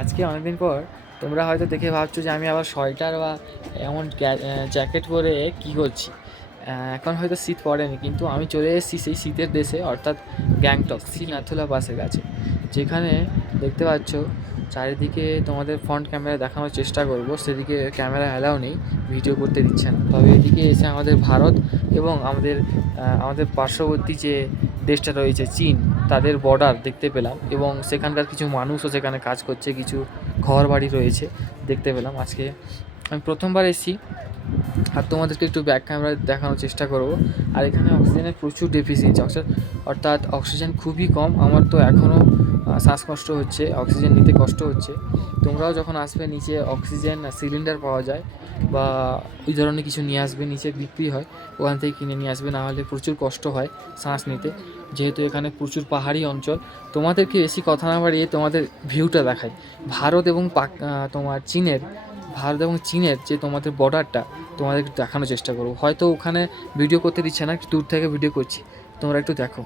আজকে অনেকদিন পর তোমরা হয়তো দেখে ভাবছো যে আমি আবার সোয়েটার বা এমন জ্যাকেট পরে কি করছি। এখন হয়তো শীত পড়েনি, কিন্তু আমি চলে এসেছি সেই শীতের দেশে, অর্থাৎ গ্যাংটক, সিকিম নাথুলা পাসের কাছে, যেখানে দেখতে পাচ্ছ চারিদিকে তোমাদের ফ্রন্ট ক্যামেরা দেখানোর চেষ্টা করব, সেদিকে ক্যামেরা অ্যালাউ নেই, ভিডিও করতে দিচ্ছে না। তবে এদিকে এসে আমাদের ভারত এবং আমাদের পার্শ্ববর্তী যে দেশটা রয়েছে চীন, তাদের বর্ডার দেখতে পেলাম, এবং সেখানকার কিছু মানুষও সেখানে কাজ করছে, কিছু ঘর বাড়ি রয়েছে দেখতে পেলাম। আজকে আমি প্রথমবার এসেছি, আর তোমাদেরকে একটু ব্যাক ক্যামেরা দেখানোর চেষ্টা করব। আর এখানে অক্সিজেনের প্রচুর ডেফিসিয়েন্সি, অর্থাৎ অক্সিজেন খুবই কম। আমার তো এখনও শ্বাসকষ্ট হচ্ছে, অক্সিজেন নিতে কষ্ট হচ্ছে। তোমরাও যখন আসবে, নিচে অক্সিজেন সিলিন্ডার পাওয়া যায়, বা ওই ধরনের কিছু নিয়ে আসবে, নিচে বিক্রি হয়, ওখান থেকে কিনে নিয়ে আসবে, নাহলে প্রচুর কষ্ট হয় শ্বাস নিতে, যেহেতু এখানে প্রচুর পাহাড়ি অঞ্চল। তোমাদেরকে বেশি কথা না বাড়িয়ে তোমাদের ভিউটা দেখাই। ভারত এবং তোমার ভারত এবং চীনের যে তোমাদের বর্ডারটা তোমাদের একটু দেখানোর চেষ্টা করবো। হয়তো ওখানে ভিডিও করতে দিচ্ছে না, একটু দূর থেকে ভিডিও করছি, তোমরা একটু দেখো।